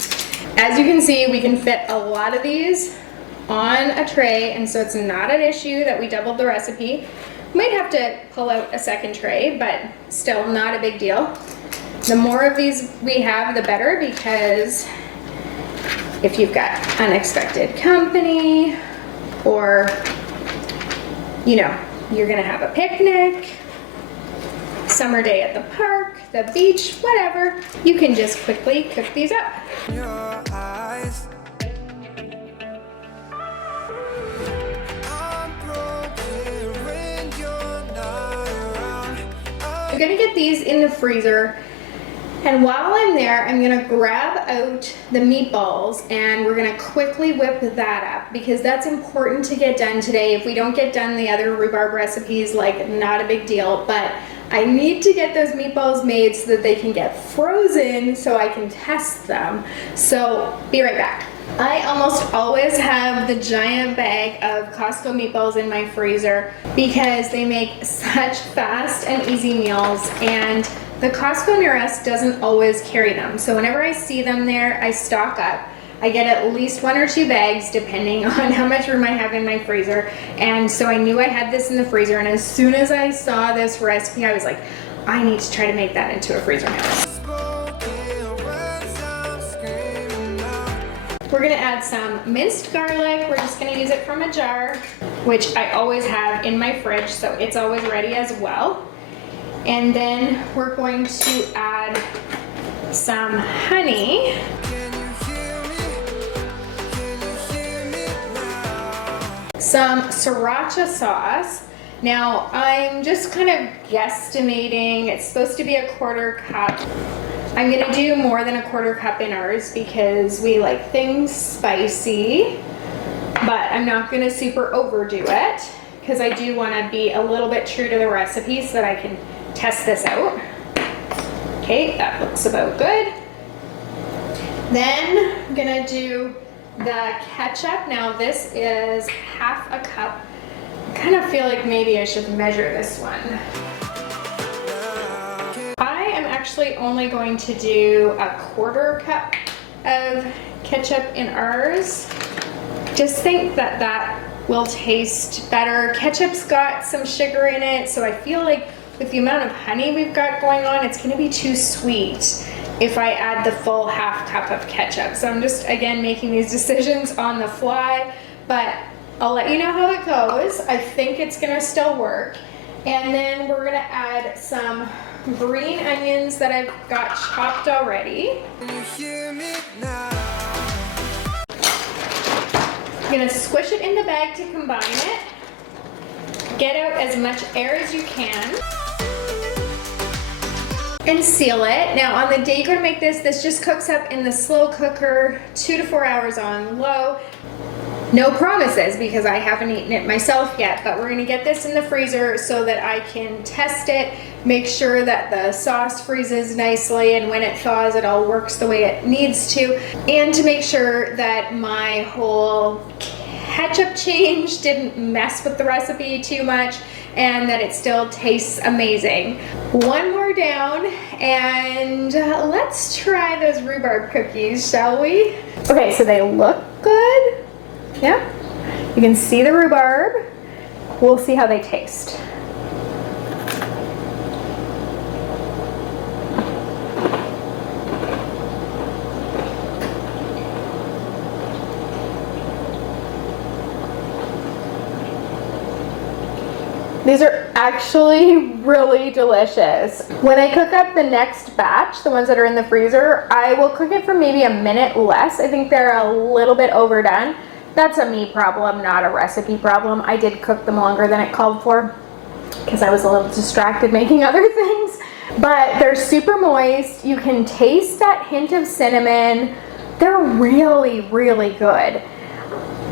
As you can see, we can fit a lot of these on a tray, and so it's not an issue that we doubled the recipe. Might have to pull out a second tray, but still not a big deal. The more of these we have, the better, because if you've got unexpected company, or, you know, you're gonna have a picnic, summer day at the park, the beach, whatever, you can just quickly cook these up. I'm gonna get these in the freezer, and while I'm there, I'm gonna grab out the meatballs and we're gonna quickly whip that up because that's important to get done today. If we don't get done the other rhubarb recipes, like, not a big deal, but I need to get those meatballs made so that they can get frozen so I can test them. So be right back. I almost always have the giant bag of Costco meatballs in my freezer because they make such fast and easy meals, and the Costco near us doesn't always carry them. So whenever I see them there, I stock up. I get at least 1 or 2 bags depending on how much room I have in my freezer. And so I knew I had this in the freezer, and as soon as I saw this recipe, I was like, I need to try to make that into a freezer meal. We're gonna add some minced garlic. We're just gonna use it from a jar, which I always have in my fridge, so it's always ready as well. And then we're going to add some honey. Some Sriracha sauce. Now, I'm just kind of guesstimating. It's supposed to be a 1/4 cup. I'm gonna do more than a 1/4 cup in ours because we like things spicy, but I'm not gonna super overdo it because I do wanna be a little bit true to the recipe so that I can test this out. Okay, that looks about good. Then I'm gonna do the ketchup. Now this is 1/2 a cup. I kind of feel like maybe I should measure this one. I am actually only going to do a 1/4 cup of ketchup in ours. Just think that that will taste better. Ketchup's got some sugar in it, so I feel like with the amount of honey we've got going on, it's gonna be too sweet if I add the full 1/2 cup of ketchup. So I'm just, again, making these decisions on the fly, but I'll let you know how it goes. I think it's gonna still work. And then we're gonna add some green onions that I've got chopped already. I'm gonna squish it in the bag to combine it. Get out as much air as you can. And seal it. Now on the day you're gonna make this, this just cooks up in the slow cooker, 2 to 4 hours on low. No promises because I haven't eaten it myself yet, but we're gonna get this in the freezer so that I can test it, make sure that the sauce freezes nicely, and when it thaws it all works the way it needs to, and to make sure that my whole ketchup change didn't mess with the recipe too much and that it still tastes amazing. One more down, and let's try those rhubarb cookies, shall we? Okay, so they look good. Yeah, you can see the rhubarb. We'll see how they taste. These are actually really delicious. When I cook up the next batch, the ones that are in the freezer, I will cook it for maybe a minute less. I think they're a little bit overdone. That's a me problem, not a recipe problem. I did cook them longer than it called for because I was a little distracted making other things. But they're super moist. You can taste that hint of cinnamon. They're really, really good.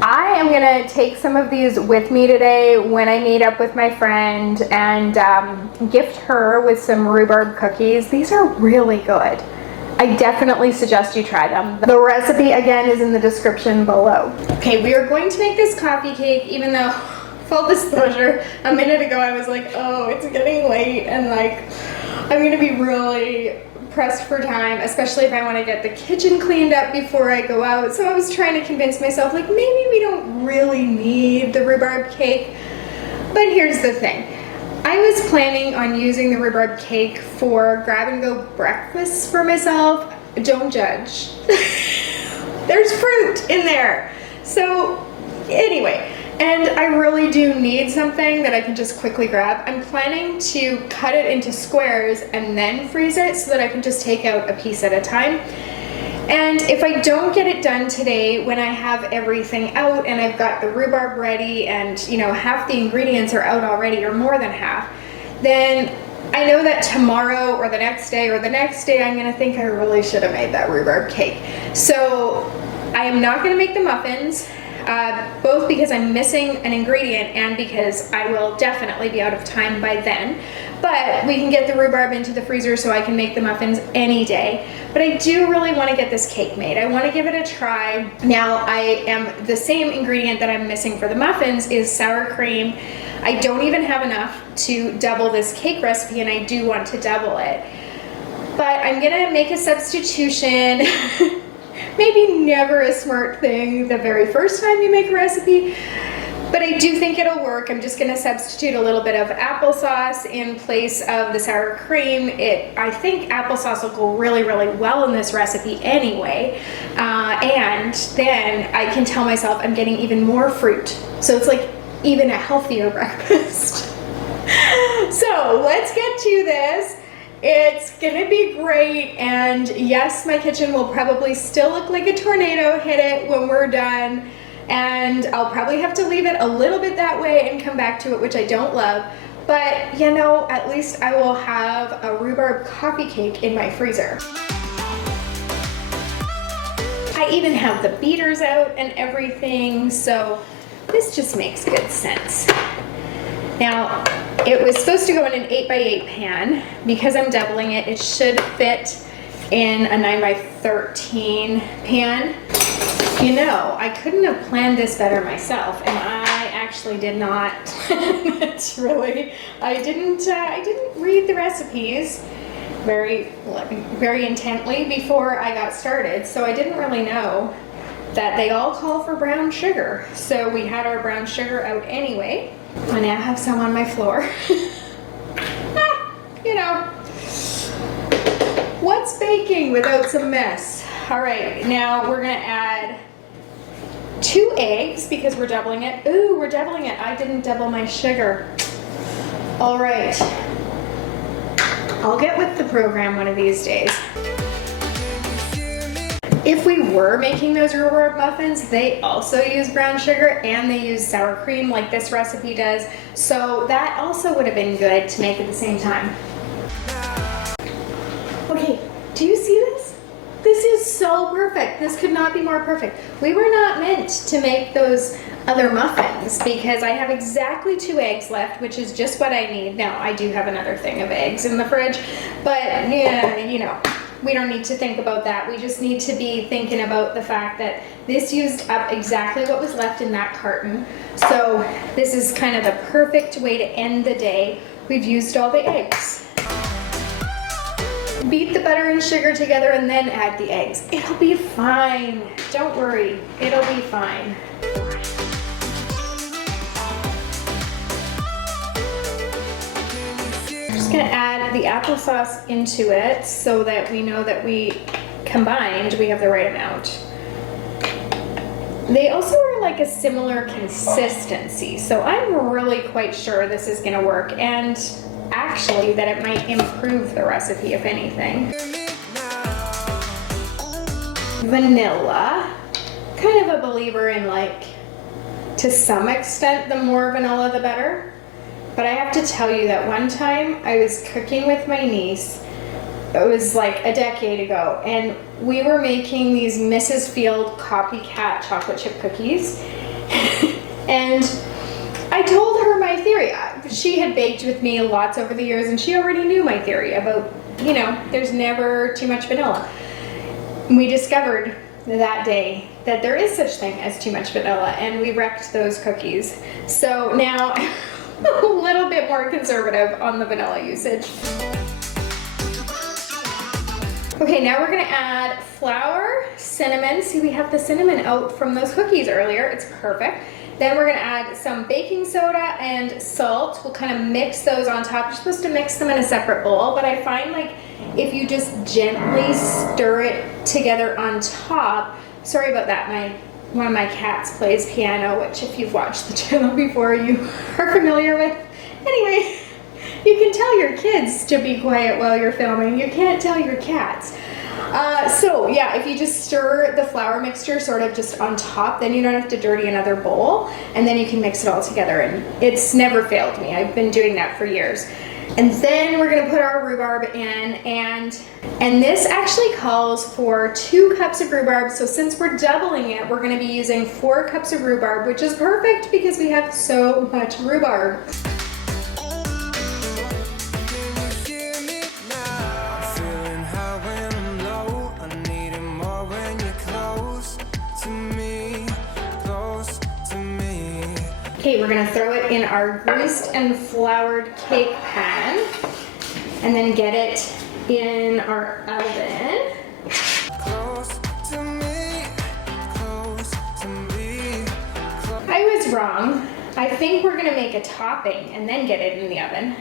I am gonna take some of these with me today when I meet up with my friend and gift her with some rhubarb cookies. These are really good. I definitely suggest you try them. The recipe again is in the description below. Okay, we are going to make this coffee cake, even though, full disclosure, a minute ago I was like, oh, it's getting late and like, I'm gonna be really pressed for time, especially if I want to get the kitchen cleaned up before I go out. So I was trying to convince myself like maybe we don't really need the rhubarb cake. But here's the thing. I was planning on using the rhubarb cake for grab and go breakfast for myself. Don't judge. There's fruit in there. So anyway, and I really do need something that I can just quickly grab. I'm planning to cut it into squares and then freeze it so that I can just take out a piece at a time. And if I don't get it done today, when I have everything out and I've got the rhubarb ready and, you know, half the ingredients are out already or more than half, then I know that tomorrow or the next day I'm gonna think I really should have made that rhubarb cake. So I am not gonna make the muffins. Both because I'm missing an ingredient and because I will definitely be out of time by then. But we can get the rhubarb into the freezer so I can make the muffins any day. But I do really want to get this cake made. I want to give it a try. Now the same ingredient that I'm missing for the muffins is sour cream. I don't even have enough to double this cake recipe and I do want to double it. But I'm gonna make a substitution. Maybe never a smart thing the very first time you make a recipe, but I do think it'll work. I'm just gonna substitute a little bit of applesauce in place of the sour cream. I think applesauce will go really, really well in this recipe anyway. And then I can tell myself I'm getting even more fruit. So it's like even a healthier breakfast. So let's get to this. It's gonna be great, and yes, my kitchen will probably still look like a tornado hit it when we're done, and I'll probably have to leave it a little bit that way and come back to it, which I don't love, but you know, at least I will have a rhubarb coffee cake in my freezer. I even have the beaters out and everything, so this just makes good sense. Now, it was supposed to go in an 8x8 pan. Because I'm doubling it, it should fit in a 9x13 pan. You know, I couldn't have planned this better myself, and I actually did not plan it really. I didn't read the recipes very intently before I got started, so I didn't really know that they all call for brown sugar. So we had our brown sugar out anyway. I now have some on my floor. You know, what's baking without some mess? All right, now we're gonna add 2 eggs because we're doubling it. Ooh, we're doubling it. I didn't double my sugar. All right, I'll get with the program one of these days. If we were making those rhubarb muffins, they also use brown sugar and they use sour cream like this recipe does. So that also would have been good to make at the same time. Okay, do you see this? This is so perfect. This could not be more perfect. We were not meant to make those other muffins because I have exactly 2 eggs left, which is just what I need. Now, I do have another thing of eggs in the fridge, but yeah, you know, we don't need to think about that. We just need to be thinking about the fact that this used up exactly what was left in that carton. So this is kind of the perfect way to end the day. We've used all the eggs. Beat the butter and sugar together and then add the eggs. It'll be fine. Don't worry, it'll be fine. Just gonna add the applesauce into it so that we know that we combined, we have the right amount. They also are like a similar consistency, so I'm really quite sure this is gonna work, and actually that it might improve the recipe if anything. Vanilla. Kind of a believer in, like, to some extent, the more vanilla the better. But I have to tell you that one time I was cooking with my niece, it was like a decade ago, and we were making these Mrs. Field copycat chocolate chip cookies. And I told her my theory. She had baked with me lots over the years, and she already knew my theory about, you know, there's never too much vanilla. We discovered that day that there is such thing as too much vanilla, and we wrecked those cookies. So now a little bit more conservative on the vanilla usage. Okay, now we're gonna add flour, cinnamon. See, we have the cinnamon out from those cookies earlier. It's perfect. Then we're gonna add some baking soda and salt. We'll kind of mix those on top. You're supposed to mix them in a separate bowl, but I find like if you just gently stir it together on top. Sorry about that, one of my cats plays piano, which if you've watched the channel before, you are familiar with. Anyway, you can tell your kids to be quiet while you're filming. You can't tell your cats. So yeah, if you just stir the flour mixture sort of just on top, then you don't have to dirty another bowl, and then you can mix it all together, and it's never failed me. I've been doing that for years. And then we're gonna put our rhubarb in, and this actually calls for 2 cups of rhubarb. So since we're doubling it, we're gonna be using 4 cups of rhubarb, which is perfect because we have so much rhubarb. Okay, we're gonna throw it in our greased and floured cake pan and then get it in our oven. wrong. I think we're gonna make a topping and then get it in the oven.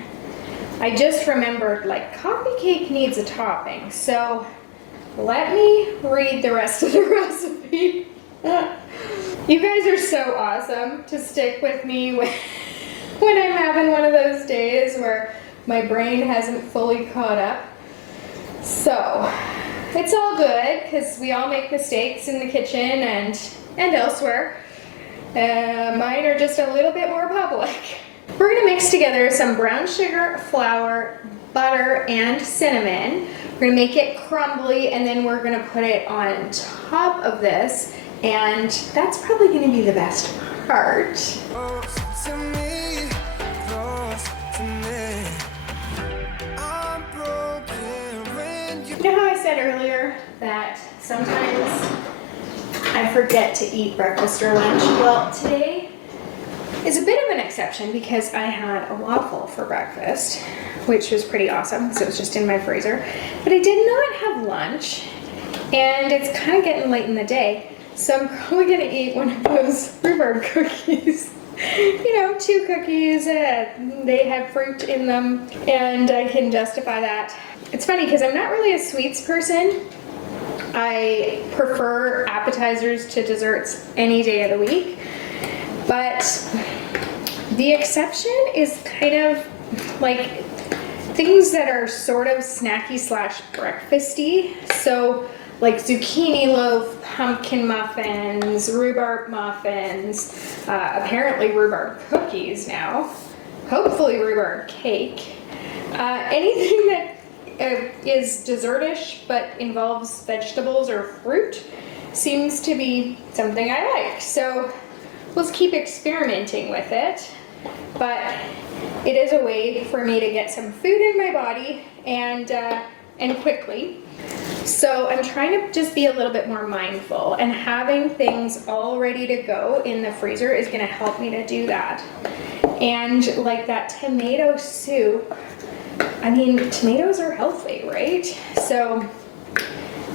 I just remembered, like, coffee cake needs a topping, so let me read the rest of the recipe. You guys are so awesome to stick with me when I'm having one of those days where my brain hasn't fully caught up. So it's all good because we all make mistakes in the kitchen and elsewhere. Mine are just a little bit more public. We're gonna mix together some brown sugar, flour, butter, and cinnamon. We're gonna make it crumbly and then we're gonna put it on top of this, and that's probably gonna be the best part. You know how I said earlier that sometimes I forget to eat breakfast or lunch? Well, today is a bit of an exception because I had a waffle for breakfast, which was pretty awesome, so it was just in my freezer. But I did not have lunch, and it's kind of getting late in the day, so I'm probably gonna eat one of those rhubarb cookies. You know, 2 cookies, they have fruit in them, and I can justify that. It's funny because I'm not really a sweets person. I prefer appetizers to desserts any day of the week, but the exception is kind of like things that are sort of snacky slash breakfasty. So like zucchini loaf, pumpkin muffins, rhubarb muffins, apparently rhubarb cookies now, hopefully rhubarb cake, anything that is dessertish but involves vegetables or fruit seems to be something I like. So let's keep experimenting with it, but it is a way for me to get some food in my body and quickly. So I'm trying to just be a little bit more mindful, and having things all ready to go in the freezer is going to help me to do that. And like that tomato soup, I mean, tomatoes are healthy, right? So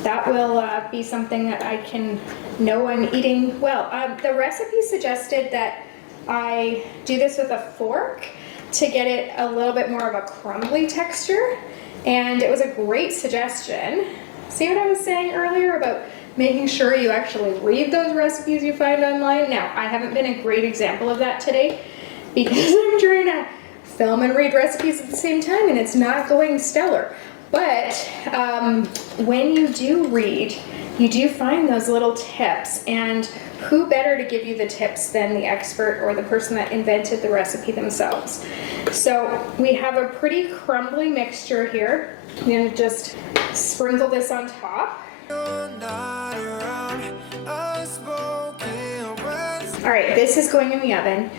that will be something that I can know I'm eating well. The recipe suggested that I do this with a fork to get it a little bit more of a crumbly texture, and it was a great suggestion. See what I was saying earlier about making sure you actually read those recipes you find online? Now, I haven't been a great example of that today because I'm trying to film and read recipes at the same time, and it's not going stellar. But when you do read, you do find those little tips, and who better to give you the tips than the expert or the person that invented the recipe themselves. So we have a pretty crumbly mixture here. I'm gonna just sprinkle this on top. All right, this is going in the oven.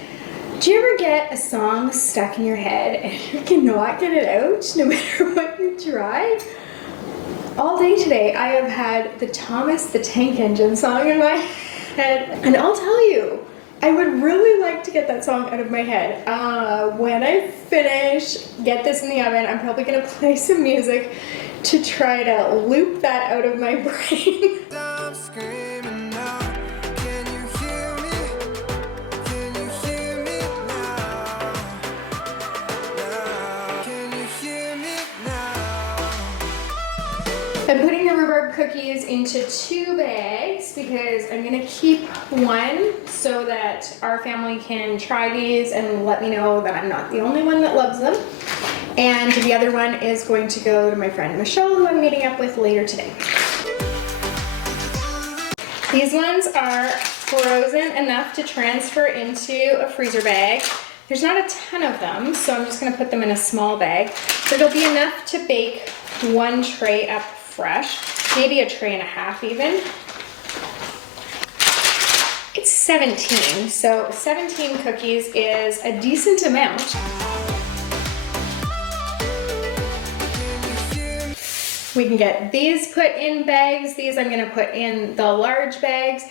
Do you ever get a song stuck in your head and you cannot get it out no matter what you try? All day today I have had the Thomas the Tank Engine song in my head, and I'll tell you, I would really like to get that song out of my head. When I finish, get this in the oven, I'm probably gonna play some music to try to loop that out of my brain. I'm putting the rhubarb cookies into 2 bags because I'm gonna keep one so that our family can try these and let me know that I'm not the only one that loves them. And the other one is going to go to my friend Michelle, who I'm meeting up with later today. These ones are frozen enough to transfer into a freezer bag. There's not a ton of them, so I'm just gonna put them in a small bag. So it'll be enough to bake 1 tray up fresh, maybe a tray and a half even. It's 17, so 17 cookies is a decent amount. We can get these put in bags. These I'm gonna put in the large bags.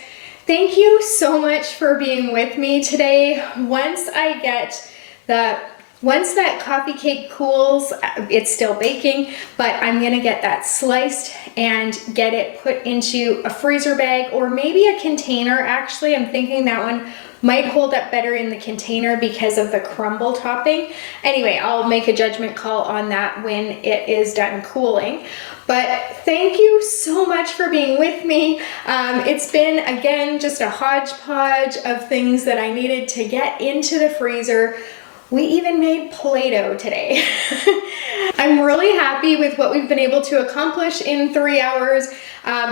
Thank you so much for being with me today. Once I get the Once that coffee cake cools, it's still baking, but I'm gonna get that sliced and get it put into a freezer bag or maybe a container. Actually, I'm thinking that one might hold up better in the container because of the crumble topping. Anyway, I'll make a judgment call on that when it is done cooling. But thank you so much for being with me. It's been, again, just a hodgepodge of things that I needed to get into the freezer. We even made Play-Doh today. I'm really happy with what we've been able to accomplish in 3 hours.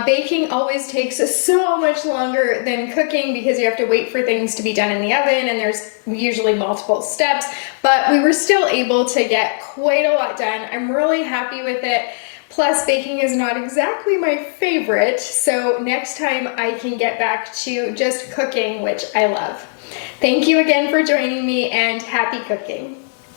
Baking always takes so much longer than cooking because you have to wait for things to be done in the oven and there's usually multiple steps, but we were still able to get quite a lot done. I'm really happy with it. Plus, baking is not exactly my favorite, so next time I can get back to just cooking, which I love. Thank you again for joining me, and happy cooking.